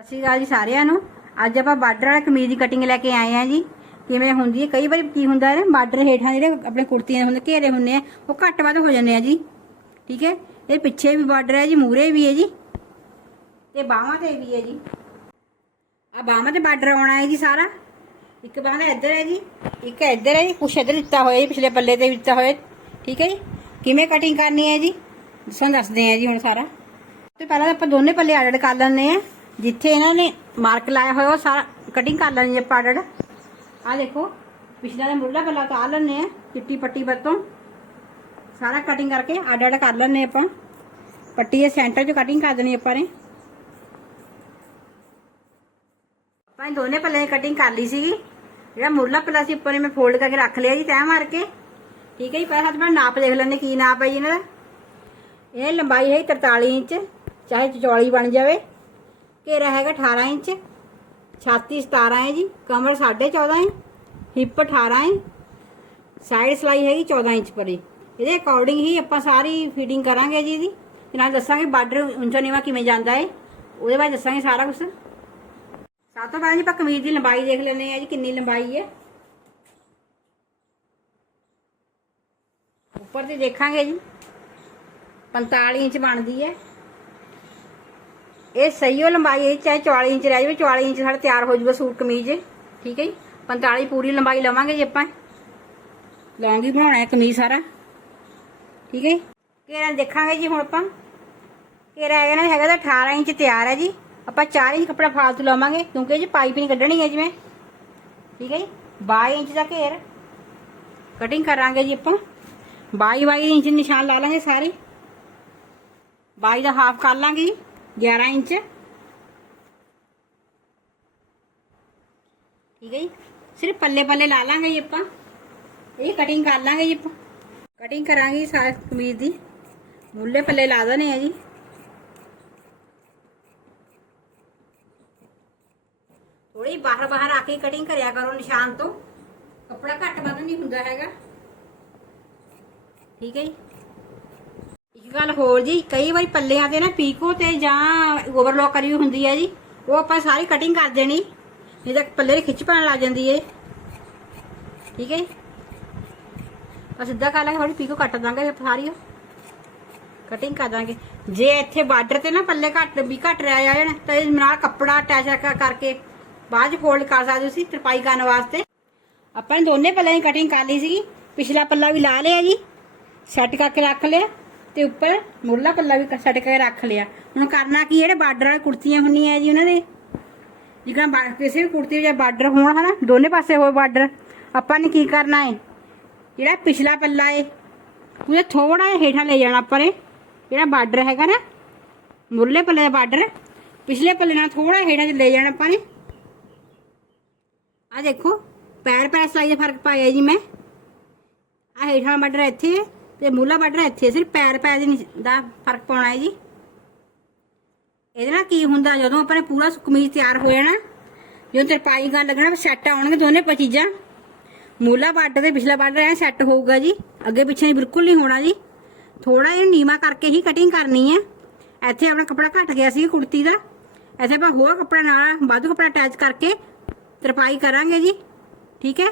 ਸਤਿ ਸ਼੍ਰੀ ਅਕਾਲ ਜੀ ਸਾਰਿਆਂ ਨੂੰ। ਅੱਜ ਆਪਾਂ ਬਾਰਡਰ ਵਾਲਾ ਕਮੀਜ਼ ਦੀ ਕਟਿੰਗ ਲੈ ਕੇ ਆਏ ਆ ਜੀ। ਕਿਵੇਂ ਹੁੰਦੀ ਹੈ? ਕਈ ਵਾਰੀ ਕੀ ਹੁੰਦਾ ਹੈ, ਬਾਰਡਰ ਹੇਠਾਂ ਜਿਹੜੇ ਆਪਣੇ ਕੁੜਤੀਆਂ ਹੁੰਦੇ, ਘੇਰੇ ਹੁੰਦੇ ਆ, ਉਹ ਘੱਟ ਵੱਧ ਹੋ ਜਾਂਦੇ ਆ ਜੀ। ਠੀਕ ਹੈ? ਇਹ ਪਿੱਛੇ ਵੀ ਬਾਰਡਰ ਹੈ ਜੀ ਮੂਰੇ ਵੀ ਹੈ ਜੀ। ਤੇ ਬਾਹਾਂ ਤੇ ਵੀ ਹੈ ਜੀ। ਆ ਬਾਹਾਂ ਤੇ ਬਾਰਡਰ ਆਉਣਾ ਹੈ ਜੀ ਸਾਰਾ। ਇੱਕ ਬਾਹਾਂ ਦਾ ਇੱਧਰ ਹੈ ਜੀ, ਇੱਕ ਇੱਧਰ ਹੈ ਜੀ। ਕੁਛ ਇੱਧਰ ਦਿੱਤਾ ਹੋਇਆ ਜੀ, ਪਿਛਲੇ ਪੱਲੇ ਤੇ ਵੀ ਦਿੱਤਾ ਹੋਇਆ। ਠੀਕ ਹੈ ਜੀ? ਕਿਵੇਂ ਕਟਿੰਗ ਕਰਨੀ ਹੈ ਜੀ? ਤੁਹਾਨੂੰ ਦੱਸਦੇ ਆ ਜੀ ਹੁਣ ਸਾਰਾ। ਤੇ ਪਹਿਲਾਂ ਤਾਂ ਆਪਾਂ ਦੋਨੇ ਪੱਲੇ ਐਡ ਕਰ ਲੈਂਦੇ ਆ ਜਿੱਥੇ ਇਹਨਾਂ ਨੇ ਮਾਰਕ ਲਾਇਆ ਹੋਇਆ, ਉਹ ਸਾਰਾ ਕਟਿੰਗ ਕਰ ਲੈਣੀ ਆਪਾਂ ਆਡੜ ਆ ਦੇਖੋ, ਪਿਛਲਾ ਦਾ ਮੁੱਢਲਾ ਪੱਲਾ ਉਤਾਰ ਲੈਂਦੇ ਆ ਚਿੱਟੀ ਪੱਟੀ ਵਰਤੋਂ। ਸਾਰਾ ਕਟਿੰਗ ਕਰਕੇ ਅੱਡ ਅੱਡ ਕਰ ਲੈਂਦੇ ਆਪਾਂ। ਪੱਟੀ ਦੇ ਸੈਂਟਰ 'ਚ ਕਟਿੰਗ ਕਰ ਦੇਣੀ ਆਪਾਂ ਨੇ। ਆਪਾਂ ਇਹ ਦੋਨੇ ਪੱਲੇ ਦੀ ਕਟਿੰਗ ਕਰ ਲਈ ਸੀਗੀ। ਜਿਹੜਾ ਮੁੱਢਲਾ ਪੱਲਾ ਸੀ, ਉੱਪਰ ਮੈਂ ਫੋਲਡ ਕਰਕੇ ਰੱਖ ਲਿਆ ਜੀ, ਤੈਅ ਮਾਰ ਕੇ। ਠੀਕ ਹੈ ਜੀ, ਪਹਿਲਾਂ ਹੱਥ ਮੈਂ ਨਾਪ ਦੇਖ ਲੈਂਦੇ ਕੀ ਨਾਪ ਹੈ ਜੀ ਇਹਨਾਂ ਦਾ। ਇਹ ਲੰਬਾਈ ਹੈ 43 ਇੰਚ, ਚਾਹੇ 44 ਬਣ ਜਾਵੇ। ਘੇਰਾ ਹੈਗਾ 18 ਇੰਚ, ਛਾਤੀ 17 ਹੈ ਜੀ, ਕਮਰ 14.5 ਇੰਚ ਹਿੱਪ 18 ਇੰਚ ਸਾਈਡ ਸਲਾਈ ਹੈਗੀ 14 ਇੰਚ ਪਰੇ। ਇਹਦੇ ਅਕੋਰਡਿੰਗ ਹੀ ਆਪਾਂ ਸਾਰੀ ਫਿਟਿੰਗ ਕਰਾਂਗੇ ਜੀ ਇਹਦੀ ਨਾਲ ਦੱਸਾਂਗੇ ਬਾਰਡਰ ਉੱਚਾ ਨੀਵਾ ਕਿਵੇਂ ਜਾਂਦਾ ਹੈ ਉਹਦੇ ਬਾਅਦ ਦੱਸਾਂਗੇ ਸਾਰਾ ਕੁਝ ਸਭ ਤੋਂ ਪਹਿਲਾਂ ਜੀ ਆਪਾਂ ਕਮੀਜ਼ ਦੀ ਲੰਬਾਈ ਦੇਖ ਲੈਂਦੇ ਆ ਜੀ, ਕਿੰਨੀ ਲੰਬਾਈ ਹੈ। ਉੱਪਰ ਦੀ ਦੇਖਾਂਗੇ ਜੀ 45 ਇੰਚ ਬਣਦੀ ਹੈ। ਇਹ ਸਹੀ ਹੋ ਲੰਬਾਈ ਹੈ ਚਾਹੇ 44 ਇੰਚ ਰਹਿ ਜਾਵੇ 44 ਇੰਚ ਸਾਡਾ ਤਿਆਰ ਹੋ ਜਾਊਗਾ ਸੂਟ ਕਮੀਜ਼। ਠੀਕ ਹੈ ਜੀ? 45 ਪੂਰੀ ਲੰਬਾਈ ਲਵਾਂਗੇ ਜੀ ਆਪਾਂ। ਲੌਂਗ ਹੀ ਬਣਾਉਣਾ ਹੈ ਕਮੀਜ਼ ਸਾਰਾ। ਠੀਕ ਹੈ ਜੀ? ਘੇਰਾ ਦੇਖਾਂਗੇ ਜੀ ਹੁਣ ਆਪਾਂ। ਘੇਰਾ ਹੈਗਾ ਨਾ, ਹੈਗਾ ਤਾਂ 18 ਇੰਚ ਤਿਆਰ ਹੈ ਜੀ। ਆਪਾਂ 4 ਇੰਚ ਕੱਪੜਾ ਫਾਲਤੂ ਲਵਾਂਗੇ, ਕਿਉਂਕਿ ਜੀ 'ਚ ਪਾਈਪਿੰਗ ਕੱਢਣੀ ਹੈ ਜਿਵੇਂ। ਠੀਕ ਹੈ ਜੀ? 22 ਇੰਚ ਦਾ ਘੇਰ। ਕਟਿੰਗ ਕਰਾਂਗੇ ਜੀ ਆਪਾਂ। 22 22 ਇੰਚ ਨਿਸ਼ਾਨ ਲਾ ਲਾਂਗੇ ਸਾਰੇ। 22 ਦਾ ਹਾਫ ਕਰ ਲਾਂਗੇ ਜੀ। 11 ਇੰਚ ਠੀਕ ਹੈ ਜੀ ਸਿਰਫ ਪੱਲੇ ਪੱਲੇ ਲਾ ਲਾਂਗੇ ਜੀ ਆਪਾਂ ਇਹ ਕਟਿੰਗ ਕਰ ਲਾਂਗੇ ਜੀ ਆਪਾਂ ਕਟਿੰਗ ਕਰਾਂਗੇ ਜੀ ਸਾਰੇ ਕਮੀਜ਼ ਦੀ ਮੁੱਲੇ ਪੱਲੇ ਲਾ ਦਨੇ ਆ ਜੀ ਥੋੜੀ ਬਾਹਰ ਬਾਹਰ ਆ ਕੇ ਕਟਿੰਗ ਕਰਿਆ ਕਰੋ ਨਿਸ਼ਾਨ ਤੋਂ ਕੱਪੜਾ ਘੱਟ ਵੱਧ ਨਹੀਂ ਹੁੰਦਾ ਹੈਗਾ ਠੀਕ ਹੈ ਜੀ ਇੱਕ ਗੱਲ ਹੋਰ ਜੀ, ਕਈ ਵਾਰੀ ਪੱਲਿਆਂ ਤੇ ਨਾ ਪੀਕੋ ਤੇ ਜਾਂ ਓਵਰਲੌਕ ਕਰੀ ਹੁੰਦੀ ਹੈ ਜੀ, ਉਹ ਆਪਾਂ ਸਾਰੀ ਕਟਿੰਗ ਕਰ ਦੇਣੀ, ਨਹੀਂ ਤਾਂ ਪੱਲੇ ਦੀ ਖਿੱਚ ਪੈਣ ਲੱਗ ਜਾਂਦੀ ਹੈ ਠੀਕ ਹੈ ਜੀ ਆ ਸਿੱਧਾ ਕਰ ਲਾਂਗੇ ਥੋੜੀ ਪੀਕੋ ਕੱਟ ਦਾਂਗੇ ਆਪਾਂ ਸਾਰੀ ਕਟਿੰਗ ਕਰ ਦਾਂਗੇ। ਜੇ ਇੱਥੇ ਬਾਰਡਰ ਤੇ ਨਾ ਪੱਲੇ ਘੱਟ, ਵੀ ਘੱਟ ਰਹਿ ਜਾਣ ਤਾਂ ਇਹ ਨਾਲ ਕੱਪੜਾ ਅਟੈਚ ਕਰਕੇ ਬਾਅਦ ਚ ਫੋਲਡ ਕਰ ਸਕਦੇ ਤੁਸੀਂ ਤਰਪਾਈ ਕਰਨ ਵਾਸਤੇ। ਆਪਾਂ ਨੇ ਦੋਨੇ ਪੱਲਿਆਂ ਦੀ ਕਟਿੰਗ ਕਰ ਲਈ ਸੀਗੀ, ਪਿਛਲਾ ਪੱਲਾ ਵੀ ਲਾ ਲਿਆ ਜੀ ਸੈੱਟ ਕਰਕੇ ਰੱਖ ਲਿਆ। ਤੇ ਉੱਪਰ ਮੁਰਲਾ ਪੱਲਾ ਵੀ ਸੈੱਟ ਕਰਕੇ ਰੱਖ ਲਿਆ। ਹੁਣ ਕਰਨਾ ਕੀ ਜਿਹੜੇ ਬਾਰਡਰ ਵਾਲੀ ਕੁੜਤੀਆਂ ਹੁੰਦੀਆਂ ਜੀ ਉਹਨਾਂ ਦੇ। ਜਿੱਦਾਂ ਬਾ- ਕਿਸੇ ਵੀ ਕੁੜਤੀ ਦੇ ਬਾਰਡਰ ਹੋਣ ਹਨਾ, ਦੋਨੇ ਪਾਸੇ ਹੋਏ ਬਾਰਡਰ, ਆਪਾਂ ਨੇ ਕੀ ਕਰਨਾ ਹੈ? ਜਿਹੜਾ ਪਿਛਲਾ ਪੱਲਾ ਹੈ, ਉਹਦੇ ਥੋੜਾ ਜਿਹਾ ਹੇਠਾਂ ਲੈ ਜਾਣਾ ਆਪਾਂ ਨੇ। ਜਿਹੜਾ ਬਾਰਡਰ ਹੈਗਾ ਨਾ ਮੁਰਲੇ ਪੱਲੇ ਦਾ ਬਾਰਡਰ, ਪਿਛਲੇ ਪੱਲੇ ਨਾਲ ਥੋੜਾ ਹੇਠਾਂ ਚ ਲੈ ਜਾਣਾ ਆਪਾਂ ਨੇ। ਆ ਦੇਖੋ, ਪੈਰ ਪੈਰ ਸਾਈਜ਼ ਦਾ ਫ਼ਰਕ ਪਾਇਆ ਜੀ ਮੈਂ। ਆ ਹੇਠਾਂ ਬਾਰਡਰ ਇੱਥੇ ਹੈ। ਤੇ ਮੂਲਾ ਬਾਰਡਰ ਇੱਥੇ ਹੈ। ਸਿਰਫ ਪੈਰ ਪੈ ਦੀ ਦਾ ਫ਼ਰਕ ਪਾਉਣਾ ਹੈ ਜੀ। ਇਹਦੇ ਨਾਲ ਕੀ ਹੁੰਦਾ, ਜਦੋਂ ਆਪਾਂ ਨੇ ਪੂਰਾ ਕਮੀਜ਼ ਤਿਆਰ ਹੋ ਜਾਣਾ, ਜਦੋਂ ਤਰਪਾਈ ਕਰਨ ਲੱਗਣਾ ਸੈੱਟ ਆਉਣਗੇ ਦੋਨੇ ਪਚੀਜ਼ਾਂ ਚੀਜ਼ਾਂ। ਮੂਲਾ ਬਾਰਡਰ ਤੇ ਪਿਛਲਾ ਬਾਰਡਰ ਐ ਸੈੱਟ ਹੋਊਗਾ ਜੀ। ਅੱਗੇ ਪਿੱਛੇ ਬਿਲਕੁਲ ਨਹੀਂ ਹੋਣਾ ਜੀ। ਥੋੜਾ ਜਿਹਾ ਨੀਵਾ ਕਰਕੇ ਹੀ ਕਟਿੰਗ ਕਰਨੀ ਹੈ ਇੱਥੇ ਆਪਣਾ ਕੱਪੜਾ ਘਟ ਗਿਆ ਸੀ ਕੁੜਤੀ ਦਾ। ਇੱਥੇ ਆਪਾਂ ਹੋਰ ਕੱਪੜਾ ਨਾਲ, ਵਾਧੂ ਕੱਪੜਾ ਅਟੈਚ ਕਰਕੇ ਤਰਪਾਈ ਕਰਾਂਗੇ ਜੀ। ਠੀਕ ਹੈ?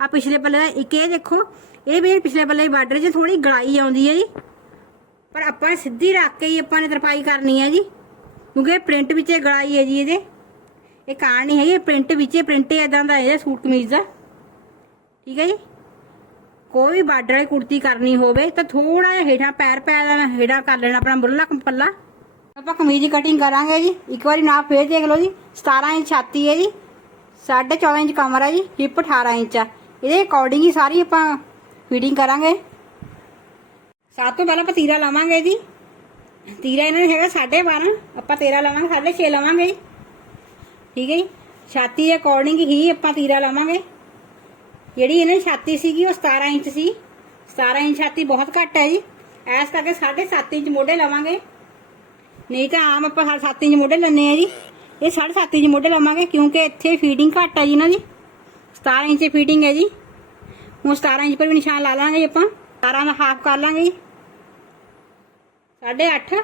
ਆ ਪਿਛਲੇ ਪੱਲੇ ਦਾ ਇੱਕ ਇਹ ਦੇਖੋ ਇਹ ਵੀ ਪਿਛਲੇ ਪੱਲੇ ਬਾਰਡਰ 'ਚ ਥੋੜੀ ਗਲਾਈ ਆਉਂਦੀ ਹੈ ਜੀ। ਪਰ ਆਪਾਂ ਸਿੱਧੀ ਰੱਖ ਕੇ ਹੀ ਆਪਾਂ ਨੇ ਤਰਪਾਈ ਕਰਨੀ ਹੈ ਜੀ। ਕਿਉਂਕਿ ਇਹ ਪ੍ਰਿੰਟ ਵਿੱਚ ਇਹ ਗਲਾਈ ਹੈ ਜੀ ਇਹਦੇ। ਇਹ ਕਾਰ ਨਹੀਂ ਹੈਗੀ ਪ੍ਰਿੰਟ ਵਿੱਚ ਪ੍ਰਿੰਟ ਇਦਾਂ ਦਾ ਇਹਦਾ ਸੂਟ ਕਮੀਜ਼ ਦਾ। ਠੀਕ ਹੈ ਜੀ। ਕੋਈ ਵੀ ਬਾਰਡਰ ਵਾਲੀ ਕੁੜਤੀ ਕਰਨੀ ਹੋਵੇ ਤਾਂ ਥੋੜਾ ਜਿਹਾ ਹੇਠਾਂ ਪੈਰ ਪੈ ਲੈਣਾ ਹੇਠਾਂ ਕਰ ਲੈਣਾ ਆਪਣਾ ਬੁਰਲਾ ਪੱਲਾ। ਆਪਾਂ ਕਮੀਜ਼ ਕਟਿੰਗ ਕਰਾਂਗੇ ਜੀ। ਇੱਕ ਵਾਰੀ ਨਾਪ ਫੇਰ ਦੇਖ ਲਓ ਜੀ। 17 ਇੰਚ ਛਾਤੀ ਹੈ ਜੀ। 14.5 ਇੰਚ ਕਮਰ ਹੈ ਜੀ। ਹਿੱਪ 18 ਇੰਚ ਆ। ਇਹਦੇ ਅਕੋਰਡਿੰਗ ਹੀ ਸਾਰੀ ਆਪਾਂ ਫੀਡਿੰਗ ਕਰਾਂਗੇ ਸਭ ਤੋਂ ਪਹਿਲਾਂ ਆਪਾਂ ਤੀਰਾ ਲਾਵਾਂਗੇ ਜੀ ਤੀਰਾ ਇਹਨਾਂ ਨੇ ਹੈਗਾ 12.5 ਆਪਾਂ 13 ਲਾਵਾਂਗੇ 6.5 ਲਾਵਾਂਗੇ ਜੀ। ਠੀਕ ਹੈ ਜੀ ਛਾਤੀ ਦੇ ਅਕੋਰਡਿੰਗ ਹੀ ਆਪਾਂ ਤੀਰਾ ਲਾਵਾਂਗੇ ਜਿਹੜੀ ਇਹਨਾਂ ਦੀ ਛਾਤੀ ਸੀਗੀ ਉਹ 17 ਇੰਚ ਸੀ 17 ਇੰਚ ਛਾਤੀ ਬਹੁਤ ਘੱਟ ਹੈ ਜੀ ਐਸ ਕਰਕੇ 7.5 ਇੰਚ ਮੋਢੇ ਲਵਾਂਗੇ ਨਹੀਂ ਤਾਂ ਆਮ ਆਪਾਂ 7 ਇੰਚ ਮੋਢੇ ਲੈਣੇ ਆ ਜੀ ਇਹ 7.5 ਇੰਚ ਮੋਢੇ ਲਵਾਂਗੇ ਕਿਉਂਕਿ ਇੱਥੇ ਫੀਡਿੰਗ ਘੱਟ ਹੈ ਜੀ ਇਹਨਾਂ ਦੀ 17 ਇੰਚ ਫੀਡਿੰਗ ਹੈ ਜੀ ਹੁਣ 17 ਇੰਚ ਪਰ ਵੀ ਨਿਸ਼ਾਨ ਲਾ ਲਾਂਗੇ ਆਪਾਂ। 17 ਦਾ ਹਾਫ ਕਰ ਲਾਂਗੇ ਜੀ। 8.5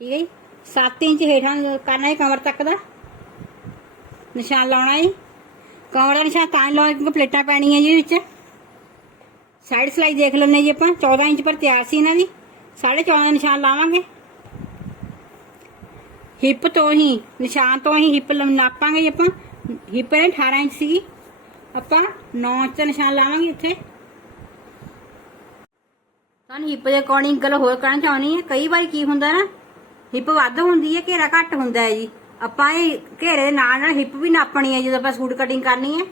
ਠੀਕ ਹੈ ਜੀ। 7 ਇੰਚ ਹੇਠਾਂ ਕਰਨਾ ਹੈ ਕਮਰ ਤੱਕ ਦਾ। ਨਿਸ਼ਾਨ ਲਾਉਣਾ ਹੈ ਕਮਰ ਦਾ ਨਿਸ਼ਾਨ ਤਾਂ ਨੀ ਲਾਉਣਾ ਕਿਉਂਕਿ ਪਲੇਟਾਂ ਪੈਣੀਆਂ ਜੀ ਵਿੱਚ। ਸਾਈਡ ਸਲਾਈ ਦੇਖ ਲੈਣੇ ਜੀ ਆਪਾਂ। 14 ਇੰਚ ਪਰ ਤਿਆਰ ਸੀ ਇਹਨਾਂ ਦੀ। 14.5 ਦਾ ਨਿਸ਼ਾਨ ਲਾਵਾਂਗੇ। ਹਿੱਪ ਤੋਂ ਹੀ, ਨਿਸ਼ਾਨ ਤੋਂ ਹੀ ਹਿੱਪ ਨਾਪਾਂਗੇ ਜੀ ਆਪਾਂ। ਹਿੱਪ ਨੇ 18 ਇੰਚ ਸੀਗੀ। ਆਪਾਂ 9 ਇੰਚ ਦਾ ਨਿਸ਼ਾਨ ਲਾਵਾਂਗੇ ਇੱਥੇ। ਤੁਹਾਨੂੰ ਹਿੱਪ ਦੇ ਅਕੋਰਡਿੰਗ ਗੱਲ ਹੋਰ ਕਰਨਾ ਚਾਹੁੰਦੀ ਹੈ, ਕਈ ਵਾਰੀ ਕੀ ਹੁੰਦਾ ਨਾ ਹਿੱਪ ਵੱਧ ਹੁੰਦੀ ਹੈ, ਘੇਰਾ ਘੱਟ ਹੁੰਦਾ ਹੈ ਜੀ। ਆਪਾਂ ਇਹ ਘੇਰੇ ਦੇ ਨਾਲ ਨਾਲ ਹਿੱਪ ਵੀ ਨਾਪਣੀ ਹੈ, ਜਦੋਂ ਆਪਾਂ ਸੂਟ ਕਟਿੰਗ ਕਰਨੀ ਹੈ,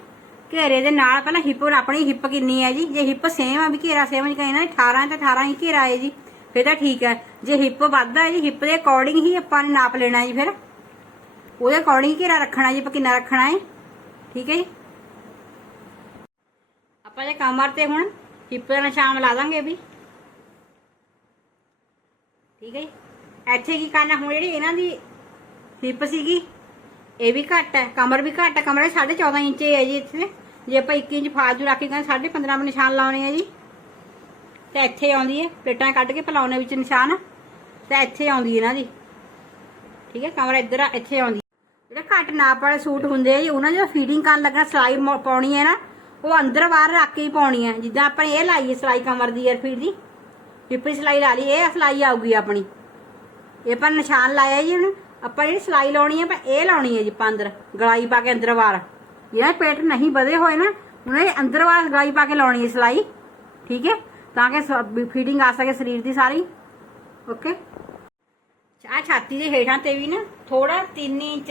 ਘੇਰੇ ਦੇ ਨਾਲ ਪਹਿਲਾਂ ਹਿੱਪ ਨਾਪਣੀ ਹਿੱਪ ਕਿੰਨੀ ਹੈ ਜੀ। ਜੇ ਹਿੱਪ ਸੇਮ ਆ ਵੀ ਘੇਰਾ ਸੇਮ ਹੈ ਕਹਿੰਦਾ 18 ਤੇ 18 ਹੀ ਘੇਰਾ ਹੈ ਜੀ, ਫਿਰ ਤਾਂ ਠੀਕ ਹੈ। ਜੇ ਹਿੱਪ ਵੱਧ ਹੈ ਜੀ ਹਿੱਪ ਦੇ ਅਕੋਰਡਿੰਗ ਹੀ ਆਪਾਂ ਨੇ ਨਾਪ ਲੈਣਾ ਜੀ ਫਿਰ। ਉਹਦੇ ਅਕੋਰਡਿੰਗ ਘੇਰਾ ਰੱਖਣਾ ਜੀ, ਆਪਾਂ ਕਿੰਨਾ ਰੱਖਣਾ ਹੈ। ਠੀਕ ਹੈ ਜੀ? ਆਪਾਂ ਜੇ ਕਮਰ ਤੇ ਹੁਣ ਹਿੱਪ ਦਾ ਨਿਸ਼ਾਨ ਲਾ ਦਾਂਗੇ ਵੀ। ਠੀਕ ਹੈ ਜੀ? ਇੱਥੇ ਕੀ ਕਰਨਾ? ਹੁਣ ਜਿਹੜੀ ਇਹਨਾਂ ਦੀ ਹਿੱਪ ਸੀਗੀ, ਇਹ ਵੀ ਘੱਟ ਹੈ, ਕਮਰ ਵੀ ਘੱਟ ਹੈ। ਕਮਰ 14.5 ਇੰਚ ਹੈ ਜੀ ਇੱਥੇ। ਜੇ ਆਪਾਂ 1 ਇੰਚ ਫਾਲਤੂ ਰੱਖ ਕੇ ਕਹਿੰਦੇ 15.5 ਨਿਸ਼ਾਨ ਲਾਉਣੇ ਆ ਜੀ। ਤੇ ਇੱਥੇ ਆਉਂਦੀ ਹੈ, ਪਲੇਟਾਂ ਕੱਢ ਕੇ ਪਲਾਉਣੇ ਵਿੱਚ ਨਿਸ਼ਾਨ। ਤੇ ਇੱਥੇ ਆਉਂਦੀ ਹੈ ਇਹਨਾਂ ਦੀ। ਠੀਕ ਹੈ, ਕਮਰ ਇੱਧਰ ਆ, ਇੱਥੇ ਆਉਂਦੀ ਜਿਹੜੇ ਘੱਟ ਨਾਪ ਵਾਲੇ ਸੂਟ ਹੁੰਦੇ ਆ ਜੀ, ਉਹਨਾਂ ਦੀ ਫੀਡਿੰਗ ਕਰਨ ਲੱਗਣਾ, ਸਲਾਈ ਮ- ਪਾਉਣੀ ਹੈ ਨਾ। ਉਹ ਅੰਦਰ ਬਾਹਰ ਰੱਖ ਕੇ ਹੀ ਪਾਉਣੀ ਹੈ ਜਿੱਦਾਂ ਆਪਾਂ ਇਹ ਲਾਈ ਹੈ ਸਲਾਈ ਕਮਰ ਦੀ ਏਅਰ ਫੀਡ ਦੀ ਹਿੱਪ ਸਲਾਈ ਲਾ ਲਈ ਇਹ ਸਲਾਈ ਆਊਗੀ ਆਪਣੀ। ਇਹ ਪਰ ਨਿਸ਼ਾਨ ਲਾਇਆ ਜੀ ਹੁਣ, ਆਪਾਂ ਜਿਹੜੀ ਸਲਾਈ ਲਾਉਣੀ ਹੈ ਆਪਾਂ ਇਹ ਲਾਉਣੀ ਹੈ ਜੀ ਆਪਾਂ ਅੰਦਰ, ਗਲਾਈ ਪਾ ਕੇ ਅੰਦਰ ਵਾਰ ਜਿਹੜਾ ਪੇਟ ਨਹੀਂ ਵਧੇ ਹੋਏ ਨਾ ਉਹਨਾਂ ਦੇ ਅੰਦਰ ਵਾਰ ਗਲਾਈ ਪਾ ਕੇ ਲਾਉਣੀ ਹੈ ਸਲਾਈ, ਠੀਕ ਹੈ? ਤਾਂ ਕਿ ਫੀਡਿੰਗ ਆ ਸਕੇ ਸਰੀਰ ਦੀ ਸਾਰੀ। ਓਕੇ ਆ ਛਾਤੀ ਦੇ ਹੇਠਾਂ ਤੇ ਵੀ ਨਾ ਥੋੜਾ 3 ਇੰਚ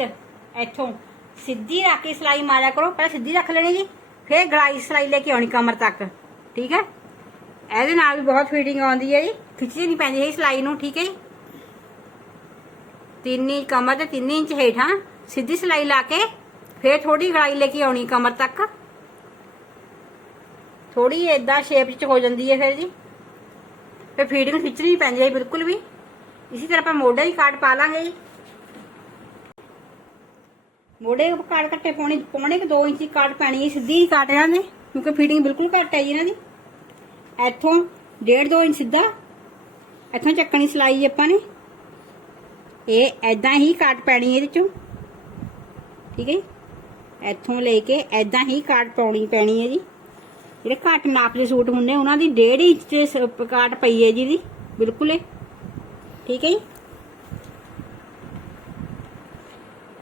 ਇੱਥੋਂ ਸਿੱਧੀ ਰੱਖ ਕੇ ਸਲਾਈ ਮਾਰਿਆ ਕਰੋ। ਪਹਿਲਾਂ ਸਿੱਧੀ ਰੱਖ ਲੈਣੀ ਜੀ। ਫਿਰ ਗਲਾਈ ਸਲਾਈ ਲੈ ਕੇ ਆਉਣੀ ਕਮਰ ਤੱਕ, ਠੀਕ ਹੈ? ਇਹਦੇ ਨਾਲ ਵੀ ਬਹੁਤ ਫੀਡਿੰਗ ਆਉਂਦੀ ਹੈ ਜੀ। ਖਿੱਚੀ ਨਹੀਂ ਪੈਂਦੀ ਇਹ ਸਲਾਈ ਨੂੰ, ਠੀਕ ਹੈ ਜੀ? 3 ਇੰਚ ਕਮਰ ਤੇ 3 ਇੰਚ ਹੇਠਾਂ ਸਿੱਧੀ ਸਲਾਈ ਲਾ ਕੇ ਫਿਰ ਥੋੜੀ ਗਲਾਈ ਲੈ ਕੇ ਆਉਣੀ ਕਮਰ ਤੱਕ। ਥੋੜੀ ਏਦਾਂ ਸ਼ੇਪ ਚ ਹੋ ਜਾਂਦੀ ਹੈ ਫਿਰ ਜੀ। ਫਿਰ ਫੀਡਿੰਗ ਖਿੱਚਣੀ ਪੈਂਦੀ ਹੈ ਬਿਲਕੁਲ ਵੀ। ਇਸੇ ਤਰ੍ਹਾਂ ਆਪਾਂ ਮੋਢਾ ਹੀ ਕਾਟ ਪਾ ਲਾਂਗੇ ਜੀ। ਮੋਢੇ ਕਾਟ ਕੱਟੇ ਪਾਉਣੇ ਪੌਣੇ ਕਿ 2 ਇੰਚ ਦੀ ਕਾਟ ਪੈਣੀ ਹੈ, ਸਿੱਧੀ ਹੀ ਕਾਟ ਇਹਨਾਂ ਨੇ, ਕਿਉਂਕਿ ਫੀਡਿੰਗ ਬਿਲਕੁਲ ਘੱਟ ਹੈ ਜੀ ਇਹਨਾਂ ਦੀ। ਇੱਥੋਂ 1.5 2 ਇੰਚ ਸਿੱਧਾ, ਇੱਥੋਂ ਚੱਕਣੀ ਸਲਾਈ ਆਪਾਂ ਨੇ। ਇਹ ਐਦਾਂ ਹੀ ਕਾਟ ਪੈਣੀ ਇਹਦੇ ਚੋਂ। ਠੀਕ ਹੈ ਜੀ? ਇੱਥੋਂ ਲੈ ਕੇ ਐਦਾਂ ਹੀ ਕਾਟ ਪਾਉਣੀ ਪੈਣੀ ਹੈ ਜੀ। ਜਿਹੜੇ ਘੱਟ ਨਾਪ ਦੇ ਸੂਟ ਹੁੰਦੇ ਉਹਨਾਂ ਦੀ 1.5 ਇੰਚ ਤੇ ਕਾਟ ਪਈ ਹੈ ਜੀ ਦੀ ਬਿਲਕੁਲ ਇਹ। ਠੀਕ ਹੈ ਜੀ?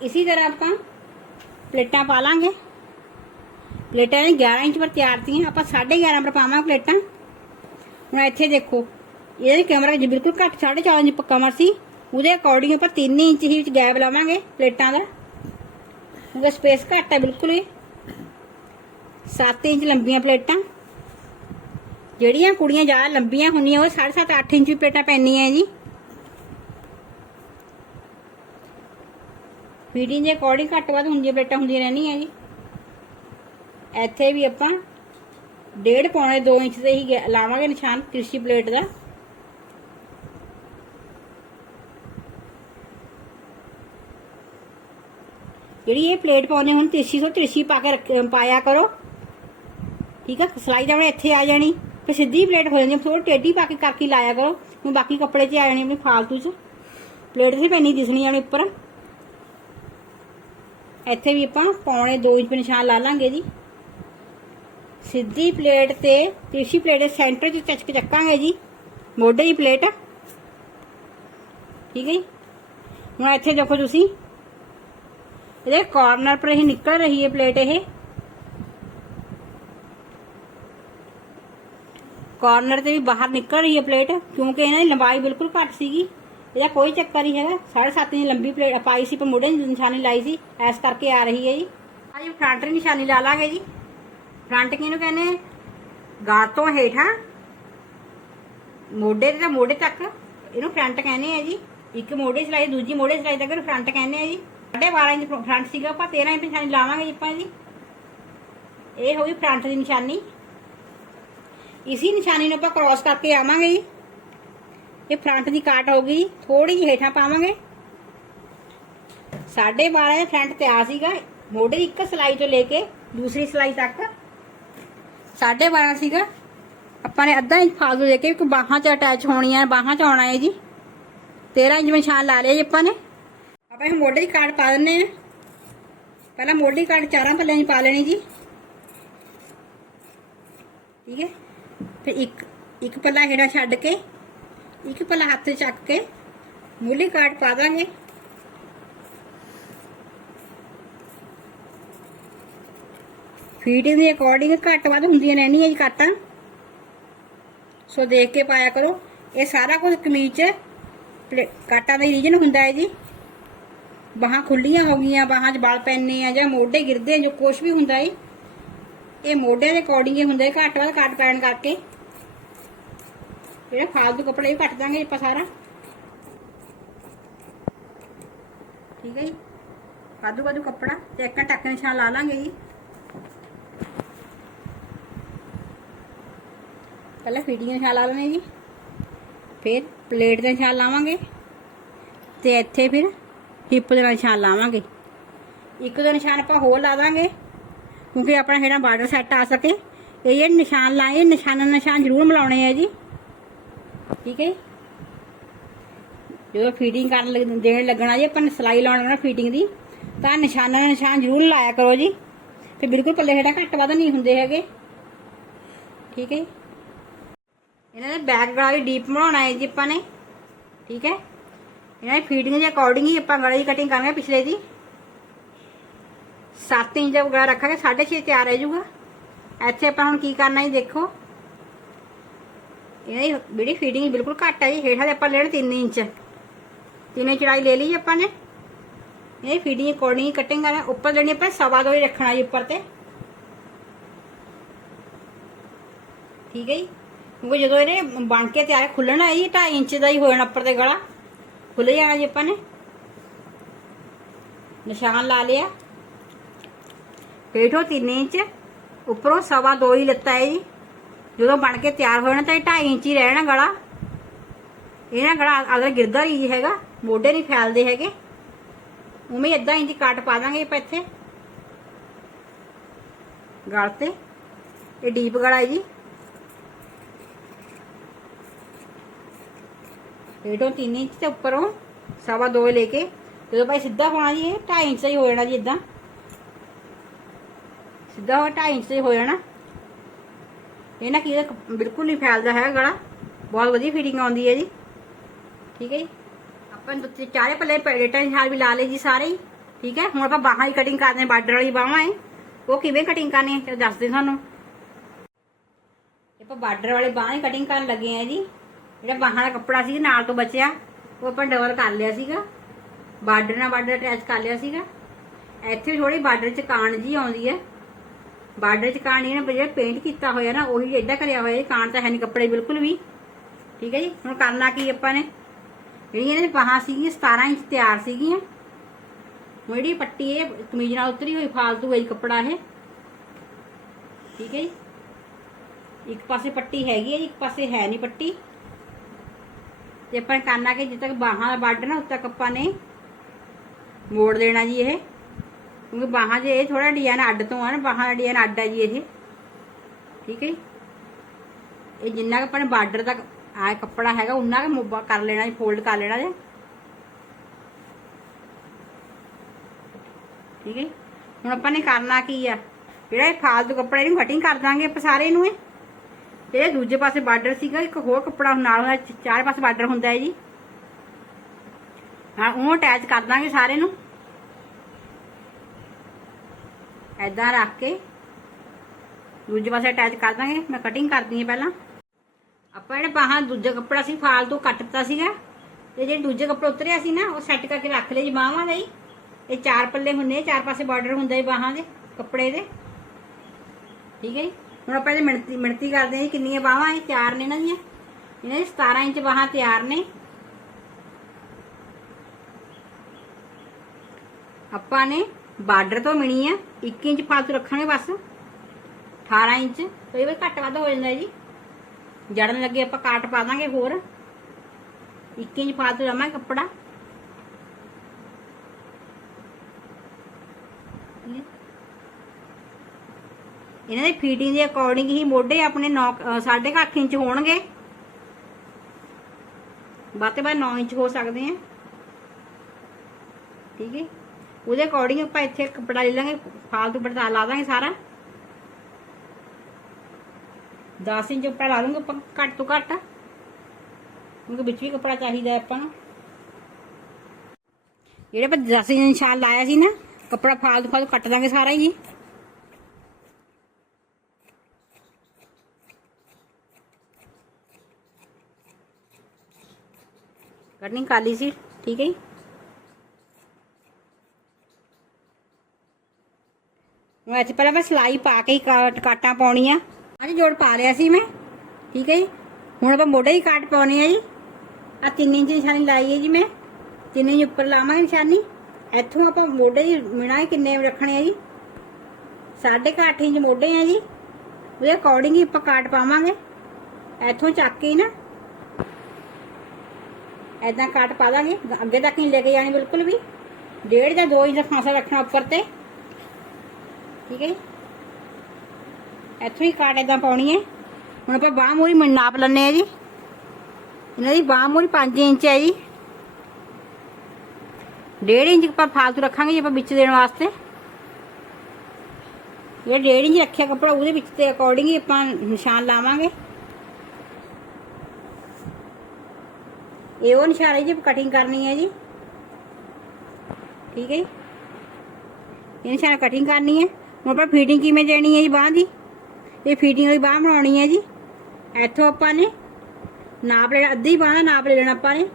ਇਸੇ ਤਰ੍ਹਾਂ ਆਪਾਂ ਪਲੇਟਾਂ ਪਾ ਲਾਂਗੇ ਪਲੇਟਾਂ ਨੇ 11 ਇੰਚ ਪਰ ਤਿਆਰ ਤੀਆਂ ਆਪਾਂ 11.5 ਪਰ ਪਾਵਾਂਗੇ ਪਲੇਟਾਂ ਹੁਣ ਇੱਥੇ ਦੇਖੋ ਇਹਦੇ ਕੈਮਰਾ ਜਿ ਬਿਲਕੁਲ ਘੱਟ 4.5 ਇੰਚ ਪ- ਕਮਰ ਸੀ ਉਹਦੇ ਅਕੋਰਡਿੰਗ ਆਪਾਂ 3 ਇੰਚ ਹੀ ਵਿੱਚ ਗੈਪ ਲਾਵਾਂਗੇ ਪਲੇਟਾਂ ਦਾ ਕਿਉਂਕਿ ਸਪੇਸ ਘੱਟ ਹੈ ਬਿਲਕੁਲ ਹੀ 7 ਇੰਚ ਲੰਬੀਆਂ ਪਲੇਟਾਂ ਜਿਹੜੀਆਂ ਕੁੜੀਆਂ ਜ਼ਿਆਦਾ ਲੰਬੀਆਂ ਹੁੰਦੀਆਂ ਉਹ 7.5 8 ਇੰਚ ਵੀ ਪਲੇਟਾਂ ਪੈਣੀਆਂ ਜੀ ਫੀਡਿੰਗ ਦੇ ਅਕੋਰਡਿੰਗ ਘੱਟ ਵੱਧ ਹੁੰਦੀਆਂ ਪਲੇਟਾਂ ਹੁੰਦੀਆਂ ਰਹਿਣੀਆਂ ਜੀ। ਇੱਥੇ ਵੀ ਆਪਾਂ ਡੇਢ ਪੌਣੇ 2 ਇੰਚ ਤੇ ਹੀ ਲਾਵਾਂਗੇ ਨਿਸ਼ਾਨ ਤਿਰਛੀ ਪਲੇਟ ਦਾ। ਜਿਹੜੀ ਇਹ ਪਲੇਟ ਪਾਉਣੇ ਹੁਣ ਤਿਰਛੀ ਤੋਂ ਤਿਰਛੀ ਪਾ ਕੇ ਰੱਖ- ਪਾਇਆ ਕਰੋ। ਠੀਕ ਆ, ਸਲਾਈ ਤਾਂ ਆਪਣੇ ਇੱਥੇ ਆ ਜਾਣੀ। ਫਿਰ ਸਿੱਧੀ ਪਲੇਟ ਹੋ ਜਾਂਦੀ ਥੋੜੀ ਟੇਢੀ ਪਾ ਕੇ ਕਰਕੇ ਲਾਇਆ ਕਰੋ। ਹੁਣ ਬਾਕੀ ਕੱਪੜੇ 'ਚ ਆ ਜਾਣੀ ਆਪਣੀ ਫਾਲਤੂ 'ਚ। ਪਲੇਟ ਤੇ ਪੈਣੀ ਦਿਸਣੀ ਆਣੀ ਉੱਪਰ। ਇੱਥੇ ਵੀ ਆਪਾਂ ਪੌਣੇ 2 ਇੰਚ ਨਿਸ਼ਾਨ ਲਾ ਲਾਂਗੇ ਜੀ। ਸਿੱਧੀ ਪਲੇਟ ਤੇ ਤਿਰਛੀ ਪਲੇਟ ਦੇ ਸੈਂਟਰ 'ਚ ਚੱਕ ਚੱਕਾਂਗੇ ਜੀ। ਮੋਢੇ ਦੀ ਪਲੇਟ। ਠੀਕ ਹੈ ਜੀ। ਹੁਣ ਇੱਥੇ ਦੇਖੋ ਤੁਸੀਂ। ਇਹਦੇ ਕਾਰਨਰ ਪਰ ਇਹ ਨਿਕਲ ਰਹੀ ਹੈ ਪਲੇਟ ਇਹ। ਕਾਰਨਰ ਤੇ ਵੀ ਬਾਹਰ ਨਿਕਲ ਰਹੀ ਹੈ ਪਲੇਟ, ਕਿਉਂਕਿ ਇਹਨਾਂ ਦੀ ਲੰਬਾਈ ਬਿਲਕੁਲ ਘੱਟ ਸੀਗੀ। ਇਹਦਾ ਕੋਈ ਚੱਕਰ ਨਹੀਂ ਹੈਗਾ। 7.5 ਇੰਚ ਲੰਬੀ ਪਲੇਟ ਪਾਈ ਸੀ ਪਰ ਮੋਢੇ ਦੀ ਨਿਸ਼ਾਨੀ ਲਾਈ ਸੀ। ਐਸ ਕਰਕੇ ਆ ਰਹੀ ਹੈ ਜੀ। ਆ ਜੀ, ਫਰੰਟ ਦੀ ਨਿਸ਼ਾਨੀ ਲਾ ਲਾਂਗੇ ਜੀ। ਫਰੰਟ ਕਿਹਨੂੰ ਕਹਿੰਦੇ ਆ? ਗਾਰ ਤੋਂ ਹੇਠਾਂ। ਮੋਢੇ ਤੇ ਤਾਂ ਮੋਢੇ ਤੱਕ। ਇਹਨੂੰ ਫਰੰਟ ਕਹਿੰਦੇ ਆ ਜੀ। ਇੱਕ ਮੋਢੇ ਦੀ ਸਿਲਾਈ, ਦੂਜੀ ਮੋਢੇ ਦੀ ਸਿਲਾਈ ਤੱਕ ਇਹਨੂੰ ਫਰੰਟ ਕਹਿੰਦੇ ਆ ਜੀ। 12.5 ਇੰਚ ਫਰੰਟ ਸੀਗਾ, ਆਪਾਂ 13 ਇੰਚ ਨਿਸ਼ਾਨੀ ਲਾਵਾਂਗੇ ਆਪਾਂ ਜੀ। ਇਹ ਹੋ ਗਈ ਫਰੰਟ ਦੀ ਨਿਸ਼ਾਨੀ। ਇਸੀ ਨਿਸ਼ਾਨੀ ਨੂੰ ਆਪਾਂ ਕ੍ਰਾਸ ਕਰਕੇ ਆਵਾਂਗੇ ਜੀ। ਇਹ ਫਰੰਟ ਦੀ ਕਾਟ ਹੋਗੀ ਥੋੜੀ ਜਿਹੀ ਹੇਠਾਂ ਪਾਵਾਂਗੇ 12.5 ਦਾ ਫਰੰਟ ਤੇ ਆ ਸੀਗਾ ਮੋਢੇ ਦੀ ਇੱਕ ਸਲਾਈ ਤੋਂ ਲੈ ਕੇ ਦੂਸਰੀ ਸਲਾਈ ਤੱਕ 12.5 ਸੀਗਾ ਆਪਾਂ ਨੇ ਅੱਧਾ ਇੰਚ ਫਾਲਤੂ ਦੇ ਕੇ ਇੱਕ ਬਾਹਾਂ 'ਚ ਅਟੈਚ ਹੋਣੀਆਂ ਬਾਹਾਂ 'ਚ ਆਉਣਾ ਹੈ ਜੀ 13 ਇੰਚ ਨਿਸ਼ਾਨ ਲਾ ਲਿਆ ਜੀ ਆਪਾਂ ਨੇ ਆਪਾਂ ਇਹ ਮੋਢੇ ਦੀ ਕਾਟ ਪਾ ਦਿੰਨੇ ਆ ਪਹਿਲਾਂ ਮੋਢੇ ਦੀ ਕਾਟ ਚਾਰਾਂ ਪੱਲਿਆਂ 'ਚ ਪਾ ਲੈਣੀ ਜੀ ਠੀਕ ਹੈ ਫਿਰ ਇੱਕ ਇੱਕ ਪੱਲਾ ਹੇਠਾਂ ਛੱਡ ਕੇ ਇੱਕ ਪੱਲਾ ਹੱਥ 'ਚ ਚੱਕ ਕੇ ਮੂਲੀ ਕਾਟ ਪਾ ਦਾਂਗੇ ਫੀਟਿੰਗ ਦੇ ਅਕੋਰਡਿੰਗ ਘੱਟ ਵੱਧ ਹੁੰਦੀਆਂ ਰਹਿਣੀਆਂ ਜੀ ਕਾਟਾਂ ਸੋ ਦੇਖ ਕੇ ਪਾਇਆ ਕਰੋ ਇਹ ਸਾਰਾ ਕੁਝ ਕਮੀਜ਼ 'ਚ ਪਲੇ- ਕਾਟਾਂ ਦਾ ਰੀਜਨ ਹੁੰਦਾ ਹੈ ਜੀ ਬਾਹਾਂ ਖੁੱਲੀਆਂ ਹੋ ਗਈਆਂ ਬਾਹਾਂ 'ਚ ਵਾਲ ਪੈਣੇ ਆ ਜਾਂ ਮੋਢੇ ਗਿਰਦੇ ਆ ਜੋ ਕੁਝ ਵੀ ਹੁੰਦਾ ਹੈ ਇਹ ਮੋਢਿਆਂ ਦੇ ਅਕੋਰਡਿੰਗ ਹੀ ਹੁੰਦਾ ਹੈ ਘੱਟ ਵੱਧ ਕੱਟ ਪੈਣ ਕਰਕੇ ਜਿਹੜਾ ਫਾਲਤੂ ਕੱਪੜਾ ਵੀ ਕੱਟ ਦਾਂਗੇ ਆਪਾਂ ਸਾਰਾ। ਠੀਕ ਹੈ ਜੀ? ਵਾਧੂ ਵਾਧੂ ਕੱਪੜਾ ਤੇ ਇੱਕ ਟੱਕ ਨਿਸ਼ਾਨ ਲਾ ਲਾਂਗੇ ਜੀ। ਪਹਿਲਾਂ ਫੀਟਿੰਗ ਨਿਸ਼ਾਨ ਲਾ ਲੈਣੇ ਜੀ। ਫਿਰ ਪਲੇਟ ਦੇ ਨਿਸ਼ਾਨ ਲਾਵਾਂਗੇ। ਤੇ ਇੱਥੇ ਫਿਰ ਹਿੱਪ ਦਾ ਨਿਸ਼ਾਨ ਲਾਵਾਂਗੇ। ਇੱਕ ਦਾ ਨਿਸ਼ਾਨ ਆਪਾਂ ਹੋਰ ਲਾ ਦਾਂਗੇ। ਕਿਉਂਕਿ ਆਪਣਾ ਜਿਹੜਾ ਬਾਰਡਰ ਸੈੱਟ ਆ ਸਕੇ। ਇਹ ਜਿਹੜੇ ਨਿਸ਼ਾਨ ਲਾਏ, ਨਿਸ਼ਾਨ ਨਿਸ਼ਾਨ ਜ਼ਰੂਰ ਮਿਲਾਉਣੇ ਆ ਜੀ। ਠੀਕ ਹੈ? ਜੀ? ਜਦੋਂ ਫੀਟਿੰਗ ਕਰਨ ਲੱਗ ਦੇਣ ਲੱਗਣਾ ਜੀ, ਆਪਾਂ ਨੇ ਸਿਲਾਈ ਲਾਉਣ ਲੱਗਣਾ ਫੀਟਿੰਗ ਦੀ, ਤਾਂ ਨਿਸ਼ਾਨਾਂ ਦਾ ਨਿਸ਼ਾਨ ਜ਼ਰੂਰ ਲਾਇਆ ਕਰੋ ਜੀ। ਤੇ ਬਿਲਕੁਲ ਪੱਲੇ ਹੇਠਾਂ ਘੱਟ ਵੱਧ ਨਹੀਂ ਹੁੰਦੇ ਹੈਗੇ। ਠੀਕ ਹੈ? ਜੀ? ਇਹਨਾਂ ਦੇ ਬੈਕ ਗਲਾ ਵੀ ਡੀਪ ਬਣਾਉਣਾ ਹੈ ਜੀ ਆਪਾਂ ਨੇ। ਠੀਕ ਹੈ? ਇਹਨਾਂ ਦੀ ਫੀਟਿੰਗ ਦੇ ਅਕੋਰਡਿੰਗ ਹੀ ਆਪਾਂ ਗਲੇ ਦੀ ਕਟਿੰਗ ਕਰਾਂਗੇ ਪਿਛਲੇ ਦੀ। 7 ਇੰਚ ਦਾ ਗਲਾ ਰੱਖਾਂਗੇ 6.5 ਤਿਆਰ ਰਹਿ ਜਾਊਗਾ। ਇੱਥੇ ਆਪਾਂ ਹੁਣ ਕੀ ਕਰਨਾ ਹੈ ਦੇਖੋ। ਇਹ ਜਿਹੜੀ ਫੀਡਿੰਗ ਬਿਲਕੁਲ ਘੱਟ ਹੈ ਜੀ, ਹੇਠਾਂ ਦੇ ਆਪਾਂ ਲੈਣ 3 ਇੰਚ। 3 ਇੰਚ ਚੜਾਈ ਲੈ ਲਈ ਆਪਾਂ ਨੇ। ਇਹ ਫੀਡਿੰਗ ਅਕੋਰਡਿੰਗ ਕਟਿੰਗ ਕਰਨਾ ਉੱਪਰ ਲੈਣੀ ਆਪਾਂ ਸਵਾ ਦੋ ਹੀ ਰੱਖਣਾ ਜੀ ਉੱਪਰ ਤੇ। ਠੀਕ ਹੈ ਜੀ? ਕਿਉਂਕਿ ਜਦੋਂ ਇਹਨੇ ਬਣ ਕੇ ਤਿਆਰ ਖੁੱਲਣਾ ਹੈ ਜੀ 2.5 ਇੰਚ ਦਾ ਹੀ ਹੋ ਜਾਣਾ ਉੱਪਰ ਤੇ ਗਲਾ। ਖੁੱਲ ਜਾਣਾ ਜੀ ਆਪਾਂ ਨੇ। ਨਿਸ਼ਾਨ ਲਾ ਲਿਆ। ਹੇਠੋਂ 3 ਇੰਚ, ਉੱਪਰੋਂ ਸਵਾ ਦੋ ਹੀ ਲੱਤਾ ਹੈ ਜੀ। ਜਦੋਂ ਬਣ ਕੇ ਤਿਆਰ ਹੋ ਜਾਣਾ ਤਾਂ ਇਹ 2.5 ਇੰਚ ਹੀ ਰਹਿਣਾ ਗਲਾ। ਇਹ ਨਾ ਗਲਾ ਅਗਰ ਗਿਰਦਾ ਹੀ ਹੈਗਾ, ਮੋਢੇ ਨਹੀਂ ਫੈਲਦੇ ਹੈਗੇ। ਉਵੇਂ ਇਦਾਂ ਇੰਚ ਕੱਟ ਪਾ ਦਾਂਗੇ ਆਪਾਂ ਇੱਥੇ। ਗਲ ਤੇ। ਇਹ ਡੀਪ ਗਲਾ ਹੈ ਜੀ। ਹੇਠੋਂ 3 ਇੰਚ ਤੇ ਉੱਪਰੋਂ ਸਵਾ ਦੋ ਲੈ ਕੇ। ਜਦੋਂ ਭਾਈ ਸਿੱਧਾ ਹੋਣਾ ਜੀ, ਇਹ 2.5 ਇੰਚ ਦਾ ਹੀ ਹੋ ਜਾਣਾ ਜੀ ਇਦਾਂ ਸਿੱਧਾ ਹੋ 2.5 ਇੰਚ ਦਾ ਹੀ ਹੋ ਜਾਣਾ। ਇਹ ਨਾ ਕੀ ਇਹ ਬਿਲਕੁਲ ਨਹੀਂ ਫੈਲਦਾ ਹੈ ਗਲਾ। ਬਹੁਤ ਵਧੀਆ ਫਿਟਿੰਗ ਆਉਂਦੀ ਹੈ ਜੀ। ਠੀਕ ਹੈ ਜੀ? ਆਪਾਂ ਨੇ ਚਾਰੇ ਪੱਲੇ ਪਲੇਟਾਂ ਨਿਸ਼ਾਨ ਵੀ ਲਾ ਲਏ ਜੀ ਸਾਰੇ ਹੀ। ਠੀਕ ਹੈ? ਹੁਣ ਆਪਾਂ ਬਾਹਾਂ ਦੀ ਕਟਿੰਗ ਕਰਦੇ ਹਾਂ ਬਾਰਡਰ ਵਾਲੀ ਬਾਹਾਂ ਹੈ। ਉਹ ਕਿਵੇਂ ਕਟਿੰਗ ਕਰਨੀ ਹੈ? ਤੇ ਦੱਸ ਤੁਹਾਨੂੰ ਆਪਾਂ ਬਾਰਡਰ ਵਾਲੇ ਬਾਹਾਂ ਦੀ ਕਟਿੰਗ ਕਰਨ ਲੱਗੇ ਆ ਜੀ। ਜਿਹੜਾ ਬਾਹਾਂ ਦਾ ਕੱਪੜਾ ਸੀ, ਨਾਲ ਤੋਂ ਬਚਿਆ, ਉਹ ਆਪਾਂ ਡਬਲ ਕਰ ਲਿਆ ਸੀਗਾ। ਬਾਰਡਰ ਨਾਲ ਬਾਰਡਰ ਅਟੈਚ ਕਰ ਲਿਆ ਸੀਗਾ। ਇੱਥੇ ਥੋੜੀ ਬਾਰਡਰ ਚ ਕਾਣ ਜੀ ਆਉਂਦੀ ਹੈ। ਬਾਰਡਰ ਚ ਕਾਣ ਇਹ ਨਾ ਜਿਹੜਾ ਪੇਂਟ ਕੀਤਾ ਹੋਇਆ ਨਾ ਉਹੀ ਏਦਾਂ ਕਰਿਆ ਹੋਇਆ ਇਹ ਕਾਣ ਤਾਂ ਹੈ ਨਹੀਂ ਕੱਪੜੇ ਬਿਲਕੁਲ ਵੀ। ਠੀਕ ਹੈ ਜੀ? ਹੁਣ ਕਰਨਾ ਕੀ ਆਪਾਂ ਨੇ? ਜਿਹੜੀਆਂ ਇਹਦੇ ਬਾਹਾਂ ਸੀਗੀਆਂ 17 ਇੰਚ ਤਿਆਰ ਸੀਗੀਆਂ। ਹੁਣ ਜਿਹੜੀ ਪੱਟੀ ਇਹ ਕਮੀਜ਼ ਨਾਲ ਉਤਰੀ ਹੋਈ ਫਾਲਤੂ ਹੈ ਕੱਪੜਾ ਇਹ। ਠੀਕ ਹੈ ਜੀ? ਇੱਕ ਪਾਸੇ ਪੱਟੀ ਹੈਗੀ ਹੈ ਜੀ, ਇੱਕ ਪਾਸੇ ਹੈ ਨਹੀਂ ਪੱਟੀ। ਤੇ ਆਪਾਂ ਨੇ ਕਰਨਾ ਕਿ ਜਿੱਦ ਤੱਕ ਬਾਹਾਂ ਦਾ ਬਾਰਡਰ ਨਾ ਉੱਤੇ ਤੱਕ ਆਪਾਂ ਨੇ ਮੋੜ ਦੇਣਾ ਜੀ ਇਹ। ਕਿਉਂਕਿ ਬਾਹਾਂ ਜੇ ਇਹ ਥੋੜਾ ਡਿਜ਼ਾਈਨ ਅੱਡ ਤੋਂ ਆ ਨਾ, ਬਾਹਾਂ ਦਾ ਡਿਜ਼ਾਈਨ ਅੱਡ ਹੈ ਜੀ ਇਹ। ਠੀਕ ਹੈ ਇਹ ਜਿੰਨਾ ਕੁ ਆਪਾਂ ਬਾਰਡਰ ਤੱਕ ਆ ਕੱਪੜਾ ਹੈਗਾ, ਉਨਾ ਕੁ ਮੁੱਬਾ ਕਰ ਲੈਣਾ ਜੀ, ਫੋਲਡ ਕਰ ਲੈਣਾ ਜੀ। ਠੀਕ ਹੈ ਹੁਣ ਆਪਾਂ ਨੇ ਕਰਨਾ ਕੀ ਆ? ਜਿਹੜਾ ਇਹ ਫਾਲਤੂ ਕੱਪੜਾ ਇਹਨੂੰ ਕਟਿੰਗ ਕਰ ਦਾਂਗੇ ਆਪਾਂ ਸਾਰੇ ਨੂੰ ਇਹ। ਤੇ ਦੂਜੇ ਪਾਸੇ ਬਾਰਡਰ ਸੀਗਾ, ਇੱਕ ਹੋਰ ਕੱਪੜਾ ਨਾਲ ਉਹਦਾ ਚਾਰੇ ਪਾਸੇ ਬਾਰਡਰ ਹੁੰਦਾ ਹੈ ਜੀ। ਹਾਂ, ਉਹ ਅਟੈਚ ਕਰ ਦਾਂਗੇ ਸਾਰੇ ਨੂੰ। ਐਦਾਂ ਰੱਖ ਕੇ ਦੂਜੇ ਪਾਸੇ ਅਟੈਚ ਕਰ ਦਾਂਗੇ। ਮੈਂ ਕਟਿੰਗ ਕਰਦੀ ਹਾਂ ਪਹਿਲਾਂ। ਆਪਾਂ ਜਿਹੜੇ ਬਾਹਾਂ ਦੂਜਾ ਕੱਪੜਾ ਸੀ, ਫਾਲਤੂ ਕੱਟ ਸੀਗਾ। ਤੇ ਜਿਹੜੇ ਦੂਜੇ ਕੱਪੜੇ ਉਤਰਿਆ ਸੀ ਨਾ, ਉਹ ਸੈੱਟ ਕਰਕੇ ਰੱਖ ਲਏ ਜੀ ਬਾਹਾਂ ਦੇ ਇਹ ਚਾਰ ਪੱਲੇ ਹੁੰਦੇ ਚਾਰ ਪਾਸੇ ਬਾਰਡਰ ਹੁੰਦਾ ਹੈ ਬਾਹਾਂ ਦੇ, ਕੱਪੜੇ ਦੇ। ਠੀਕ ਹੈ ਜੀ? ਹੁਣ ਆਪਾਂ ਇਹ ਮਿਣਤੀ ਮਿਣਤੀ ਕਰਦੇ ਹਾਂ ਕਿੰਨੀਆਂ ਬਾਹਾਂ ਇਹ ਚਾਰ ਨੇ ਇਹਨਾਂ ਦੀਆਂ। ਇਹਨਾਂ ਦੀ 17 ਇੰਚ ਬਾਹਾਂ ਤਿਆਰ ਨੇ। ਆਪਾਂ ਨੇ ਬਾਰਡਰ ਤੋਂ ਮਿਣੀ ਆ 1 ਇੰਚ ਫਾਲਤੂ ਰੱਖਾਂਗੇ ਬਸ। 18 ਇੰਚ, ਕਈ ਵਾਰ ਘੱਟ ਵੱਧ ਹੋ ਜਾਂਦਾ ਜੀ। ਜੜਨ ਲੱਗੇ ਆਪਾਂ ਕਾਟ ਪਾ ਦਾਂਗੇ ਹੋਰ। 1 ਇੰਚ ਫਾਲਤੂ ਰਮਾ ਕੱਪੜਾ। ਇਹਨਾਂ ਦੀ ਫੀਟਿੰਗ ਦੇ ਅਕੋਰਡਿੰਗ ਹੀ ਮੋਢੇ ਆਪਣੇ 9 8.5 ਇੰਚ ਹੋਣਗੇ। ਬਾਤੇ ਬਾਅਦ 9 ਇੰਚ ਹੋ ਸਕਦੇ ਆ। ਠੀਕ ਹੈ। ਉਹਦੇ ਅਕੋਰਡਿੰਗ ਆਪਾਂ ਇੱਥੇ ਕੱਪੜਾ ਲੈ ਲਾਂਗੇ, ਫਾਲਤੂ ਪੜਤਾ ਲਾ ਦਾਂਗੇ ਸਾਰਾ। 10 ਇੰਚ ਉੱਪਰ ਲਾ ਦੂੰਗੇ ਆਪਾਂ, ਘੱਟ ਤੋਂ ਘੱਟ। ਕਿਉਂਕਿ ਵਿੱਚ ਵੀ ਕੱਪੜਾ ਚਾਹੀਦਾ ਆਪਾਂ ਨੂੰ। ਜਿਹੜੇ ਆਪਾਂ 10 ਇੰਚ ਨਿਸ਼ਾਨ ਲਾਇਆ ਸੀ ਨਾ, ਕੱਪੜਾ ਫਾਲਤੂ ਫਾਲਤੂ ਕੱਟ ਦਾਂਗੇ ਸਾਰਾ ਹੀ। ਜੀ ਕਟਿੰਗ ਕਰ ਲਈ ਸੀ, ਠੀਕ ਹੈ ਜੀ? ਮੈਂ ਅੱਜ ਪਹਿਲਾਂ ਮੈਂ ਸਲਾਈ ਪਾ ਕੇ ਹੀ ਕਾਟ- ਕਾਟਾਂ ਪਾਉਣੀਆਂ ਅੱਜ ਜੋੜ ਪਾ ਲਿਆ ਸੀ ਮੈਂ ਠੀਕ ਹੈ ਜੀ ਹੁਣ ਆਪਾਂ ਮੋਢੇ ਦੀ ਕਾਟ ਪਾਉਣੀ ਹੈ ਜੀ ਆ 3 ਇੰਚ ਨਿਸ਼ਾਨੀ ਲਾਈ ਹੈ ਜੀ ਮੈਂ 3 ਇੰਚ ਉੱਪਰ ਲਾਵਾਂਗੇ ਨਿਸ਼ਾਨੀ ਇੱਥੋਂ ਆਪਾਂ ਮੋਢੇ ਦੀ ਮਿਣਾਏ ਕਿੰਨੇ ਰੱਖਣੇ ਆ ਜੀ 8.5 ਇੰਚ ਮੋਢੇ ਆ ਜੀ ਉਹਦੇ ਅਕੋਰਡਿੰਗ ਹੀ ਆਪਾਂ ਕਾਟ ਪਾਵਾਂਗੇ ਇੱਥੋਂ ਚੱਕ ਕੇ ਨਾ ਐਦਾਂ ਕਾਟ ਪਾ ਦਾਂਗੇ ਅੱਗੇ ਤੱਕ ਨਹੀਂ ਲੈ ਕੇ ਜਾਣੀ ਬਿਲਕੁਲ ਵੀ ਡੇਢ ਜਾਂ 2 ਇੰਚ ਦਾ ਫਾਸਲਾ ਰੱਖਣਾ ਉੱਪਰ ਤੇ ਠੀਕ ਹੈ ਜੀ? ਇੱਥੋਂ ਹੀ ਕਾਟ ਐਦਾਂ ਪਾਉਣੀ ਹੈ। ਹੁਣ ਆਪਾਂ ਬਾਹ ਮੂਰੀ ਨਾਪ ਲੈਣੇ ਆ ਜੀ। ਇਹਨਾਂ ਦੀ ਬਾਹ ਮੂਰੀ 5 ਇੰਚ ਹੈ ਜੀ। ਡੇਢ ਇੰਚ ਆਪਾਂ ਫਾਲਤੂ ਰੱਖਾਂਗੇ ਜੇ ਆਪਾਂ ਵਿੱਚ ਦੇਣ ਵਾਸਤੇ। ਇਹ ਡੇਢ ਇੰਚ ਰੱਖਿਆ ਕੱਪੜਾ, ਉਹਦੇ ਵਿੱਚ ਤੇ ਅਕੋਰਡਿੰਗ ਹੀ ਆਪਾਂ ਨਿਸ਼ਾਨ ਲਾਵਾਂਗੇ। ਇਹ ਉਹ ਨਿਸ਼ਾਨ ਹੈ ਜੀ ਕਟਿੰਗ ਕਰਨੀ ਹੈ ਜੀ। ਠੀਕ ਹੈ ਜੀ? ਇਹ ਨਿਸ਼ਾਨ ਕਟਿੰਗ ਕਰਨੀ ਹੈ। ਹੁਣ ਆਪਾਂ ਫਿਟਿੰਗ ਕਿਵੇਂ ਦੇਣੀ ਹੈ ਜੀ ਬਾਹ ਦੀ? ਇਹ ਫੀਟਿੰਗ ਵਾਲੀ ਬਾਹ ਬਣਾਉਣੀ ਹੈ ਜੀ। ਇੱਥੋਂ ਆਪਾਂ ਨੇ ਨਾਪ ਲੈਣਾ, ਅੱਧੀ ਬਾਹ ਦਾ ਨਾਪ ਲੈ ਲੈਣਾ ਆਪਾਂ ਨੇ।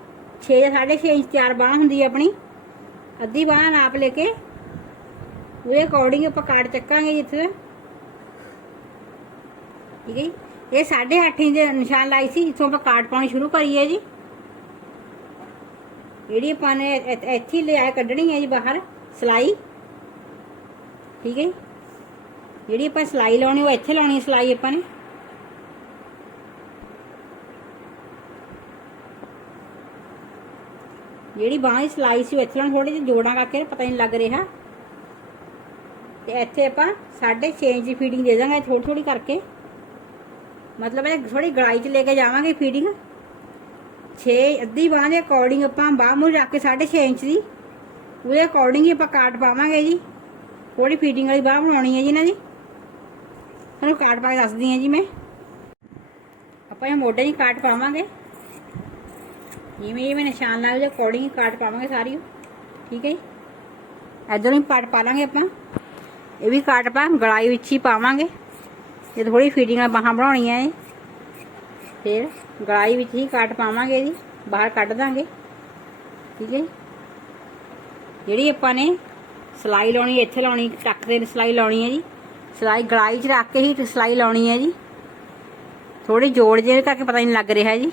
6 ਜਾਂ 6.5 ਇੰਚ ਤਿਆਰ ਬਾਹ ਹੁੰਦੀ ਹੈ ਆਪਣੀ। ਅੱਧੀ ਬਾਹ ਦਾ ਨਾਪ ਲੈ ਕੇ ਉਹਦੇ ਅਕੋਰਡਿੰਗ ਆਪਾਂ ਕਾਟ ਚੱਕਾਂਗੇ ਜਿੱਥੇ ਠੀਕ ਹੈ ਜੀ। ਇਹ 8.5 ਇੰਚ ਦੇ ਨਿਸ਼ਾਨ ਲਾਈ ਸੀ ਜਿੱਥੋਂ ਆਪਾਂ ਕਾਟ ਪਾਉਣੀ ਸ਼ੁਰੂ ਕਰੀਏ ਜੀ। ਜਿਹੜੀ ਆਪਾਂ ਨੇ ਇੱਥੇ ਹੀ ਲਿਆ ਕੱਢਣੀ ਹੈ ਜੀ ਬਾਹਰ, ਸਲਾਈ। ਠੀਕ ਹੈ ਜੀ। ਜਿਹੜੀ ਆਪਾਂ ਸਲਾਈ ਲਾਉਣੀ, ਉਹ ਇੱਥੇ ਲਾਉਣੀ ਹੈ ਸਲਾਈ ਆਪਾਂ ਨੇ? ਜਿਹੜੀ ਬਾਂਹ ਦੀ ਸਲਾਈ ਸੀ, ਉਹ ਇੱਥੇ ਲਾਉਣੀ ਥੋੜੀ ਜਿਹੀ ਜੋੜਾਂ ਕਰਕੇ ਪਤਾ ਨਹੀਂ ਲੱਗ ਰਿਹਾ। ਤੇ ਇੱਥੇ ਆਪਾਂ 6.5 ਇੰਚ ਦੀ ਫੀਡਿੰਗ ਦੇ ਦਾਂਗੇ ਥੋੜੀ ਥੋੜੀ ਕਰਕੇ। ਮਤਲਬ ਇਹ ਥੋੜੀ ਗੜਾਈ 'ਚ ਲੈ ਕੇ ਜਾਵਾਂਗੇ ਫੀਡਿੰਗ 6 ਅੱਧੀ ਬਾਂਹ ਦੇ ਅਕੋਰਡਿੰਗ ਆਪਾਂ ਬਾਂਹ ਮੂਰ ਰੱਖ ਕੇ 6.5 ਇੰਚ ਦੀ। ਉਹਦੇ ਅਕੋਰਡਿੰਗ ਹੀ ਆਪਾਂ ਕਾਟ ਪਾਵਾਂਗੇ ਜੀ। ਥੋੜੀ ਫੀਡਿੰਗ ਵਾਲੀ ਬਾਂਹ ਬਣਾਉਣੀ ਹੈ ਜੀ ਇਹਨਾਂ ਦੀ। ਤੁਹਾਨੂੰ ਕਾਟ ਪਾ ਕੇ ਦੱਸਦੀ ਹਾਂ ਜੀ ਮੈਂ। ਆਪਾਂ ਇਹ ਮੋਢੇ ਦੀ ਕਾਟ ਪਾਵਾਂਗੇ। ਜਿਵੇਂ ਜਿਵੇਂ ਨਿਸ਼ਾਨ ਲੱਗ ਜਾ ਅਕੋਰਡਿੰਗ ਕਾਟ ਪਾਵਾਂਗੇ ਸਾਰੀ ਠੀਕ ਹੈ ਜੀ? ਇਧਰੋਂ ਹੀ ਕਾਟ ਪਾ ਲਾਂਗੇ ਆਪਾਂ। ਇਹ ਵੀ ਕਾਟ ਪਾ, ਗਲਾਈ ਵਿੱਚ ਹੀ ਪਾਵਾਂਗੇ। ਇਹ ਥੋੜੀ ਫੀਡਿੰਗ ਨਾਲ ਬਾਹਾਂ ਬਣਾਉਣੀਆਂ ਹੈ ਫਿਰ ਗਲਾਈ ਵਿੱਚ ਹੀ ਕਾਟ ਪਾਵਾਂਗੇ ਜੀ ਬਾਹਰ ਕੱਢ ਦਾਂਗੇ। ਠੀਕ ਹੈ ਜੀ। ਜਿਹੜੀ ਆਪਾਂ ਨੇ ਸਲਾਈ ਲਾਉਣੀ, ਇੱਥੇ ਲਾਉਣੀ, ਟੱਕ ਦੇ ਸਲਾਈ ਲਾਉਣੀ ਹੈ ਜੀ। ਸਿਲਾਈ ਗਲਾਈ 'ਚ ਰੱਖ ਕੇ ਹੀ ਸਿਲਾਈ ਲਾਉਣੀ ਹੈ ਜੀ। ਥੋੜੀ ਜੋੜ ਜੇ ਕਰਕੇ ਪਤਾ ਨਹੀਂ ਲੱਗ ਰਿਹਾ ਜੀ।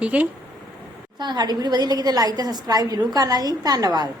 ਠੀਕ ਹੈ ਜੀ? ਤਾਂ ਸਾਡੀ ਵੀਡੀਓ ਵਧੀਆ ਲੱਗੀ ਤਾਂ ਲਾਈਕ ਤੇ ਸਬਸਕ੍ਰਾਈਬ ਜ਼ਰੂਰ ਕਰਨਾ ਜੀ। ਧੰਨਵਾਦ।